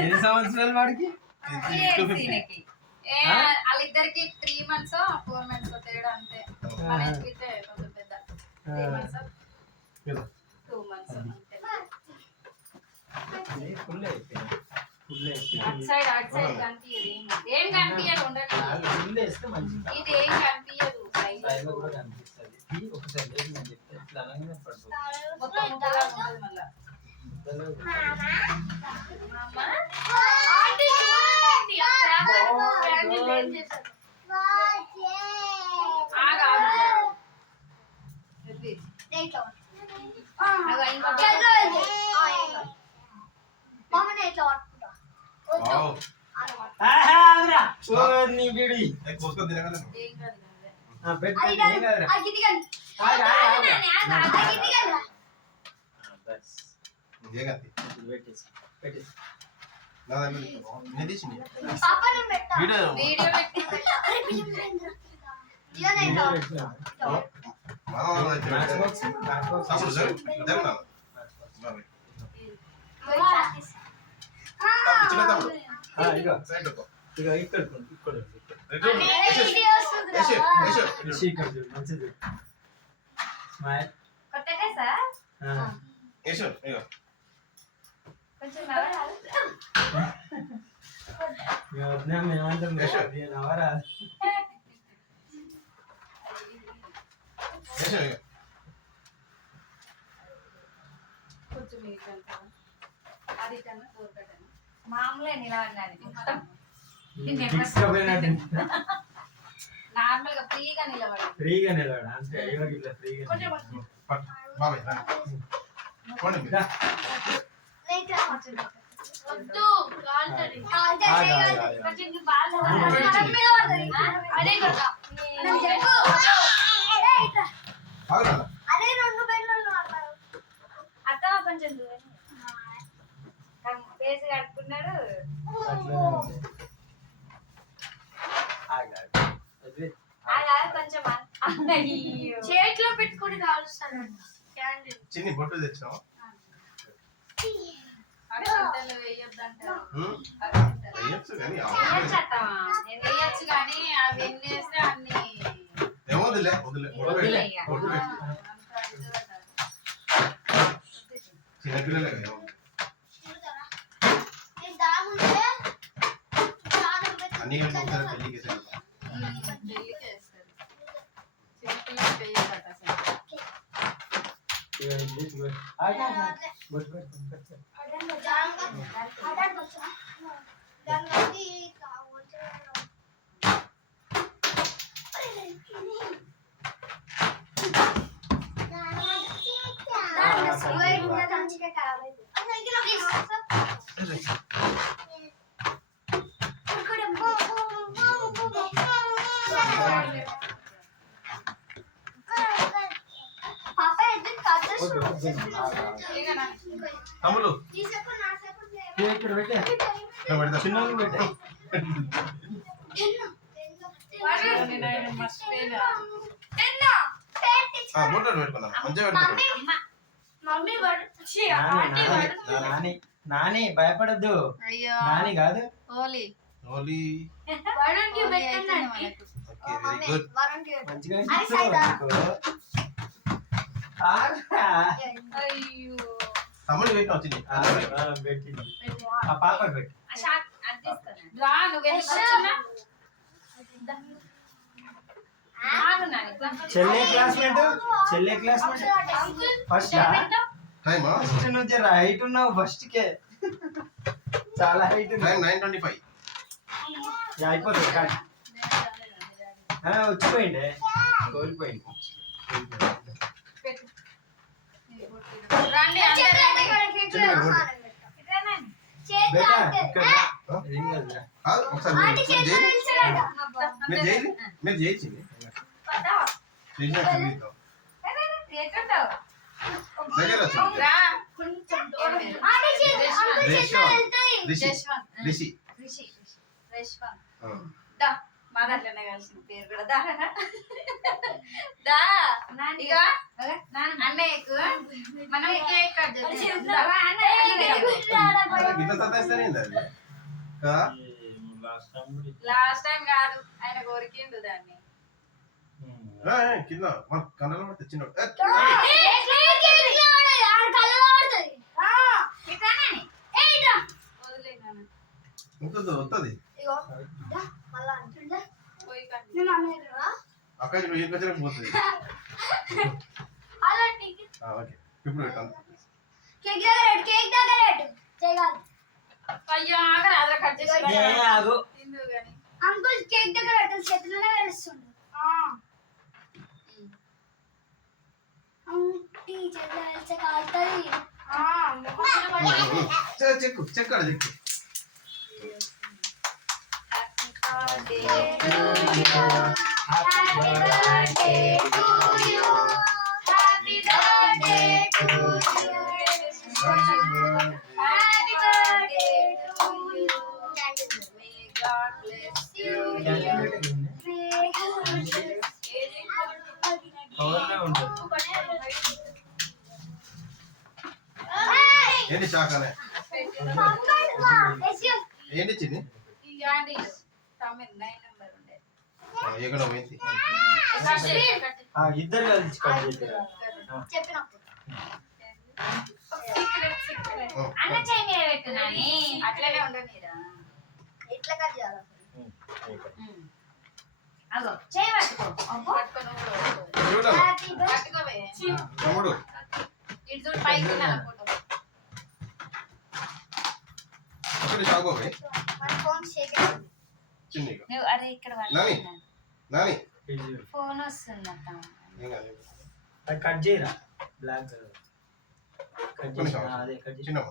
ఎన్ని సంవత్సరాలు వాడికి? వాళ్ళిద్దరికి 3 months 4 months తేడా అంతే. మన ఇంటికి కొంచెం పెద్ద 3 months 2 months అంతే. అటు సైడ్ కనిపించదు, ఏం కనిపించదు, ఉండదు. ఇది ఏం కనిపించదు, మొత్తం ముద్దగా ఉంటుంది మళ్ళా. మామూలే నిలబడినాడు, నార్మల్ గా ఫ్రీగా నిలబడి అంతే. అత్తమ్మ కొంచెం ఫేస్ కట్టుకున్నాడు. కొంచెం చేతిలో పెట్టుకుని కాలుస్తాడు. చిన్ని బొట్టు తెచ్చావు, వేయొచ్చు కానీ అవి ఎన్ని వేస్తే అన్ని చిన్నపిల్లలే అన్ని పెళ్లికి తమ్ముడు చిన్న బొట్టు పెట్టుకున్నాను నాని భయపడద్దు, నాని కాదు ఓలీ ఓలీ. మంచిగా తమ్ముడు పెట్టిన వచ్చింది పెట్టింది ఆ పాప పెట్టి చెల్లె క్లాస్మేట్ ఫస్ట్ నుంచి హైట్ ఉన్నావు, ఫస్ట్ కే చాలా హైట్. 9:25 అయిపోతుంది కానీ వచ్చిపోయిండే, కోల్పోయింది. మీరు చేయించింది మా దాంట్లోనే కలిసిన పేరు కూడా దా దా ఇక అన్నయ్యకు మనం కేక్ కట్ చేద్దాం. గిట్ల సతాయిస్తానే అది కదా? లాస్ట్ టైం కాదు ఆయన కోరికిండు దాన్ని. కింద మన కళ్ళలో పడితే చిన్న వస్తుంది వస్తుంది పోయి కట్ అక్కడ ఏం కచ్చరకు పోతుంది. ఓకే ఇప్పుడు పెట్టాను. అయ్యో ఆగరా అదర కట్ చేసి ఆగు. తిందు గాని అంకుల్ కేక్ దగ్గర అతను చేతిలోనే వేస్తుండు టీ చేత కాలుతుంది చెక్కు చెక్కు అక్కడ చెక్కు. Happy birthday to you happy birthday to you happy birthday to you may God bless you. కవర్లో ఉంటుంది. ఏంటి చాకానే ఏంటి చిన్ని ఇయాండి తమిళ 9 నంబర్ ఉండే ఎక్కడ పోయింది. ఇద్దరు కలిసి కట్ చేస్తారు. చెప్పినప్పుడు సీక్రెట్ సీక్రెట్ అన్న చేయి మీద పెట్టునాని అట్లనే ఉండనీరా. ఎట్లా కట్ చేయాలి అగో చేయి పట్టుకో అబ్బో పట్టుకొని చూడాలి హ్యాపీ బర్త్డే పట్టుకోవే తమ్ముడు ఇటు చూడు పైకి నా ఫోటో. అక్కడ చాకోవే మన ఫోన్ షేక్ చిన్నగా నువ్వు అరే ఇక్కడ నాని నాని ఫోన్ వస్తుంది అక్క. ఏం కాదు. అది కట్ చేయరా బ్లాక్ కలర్ కట్ కొన్ని చేసి సంవత్సరాలు. అదే కట్ చేసి చిన్నమ్మ.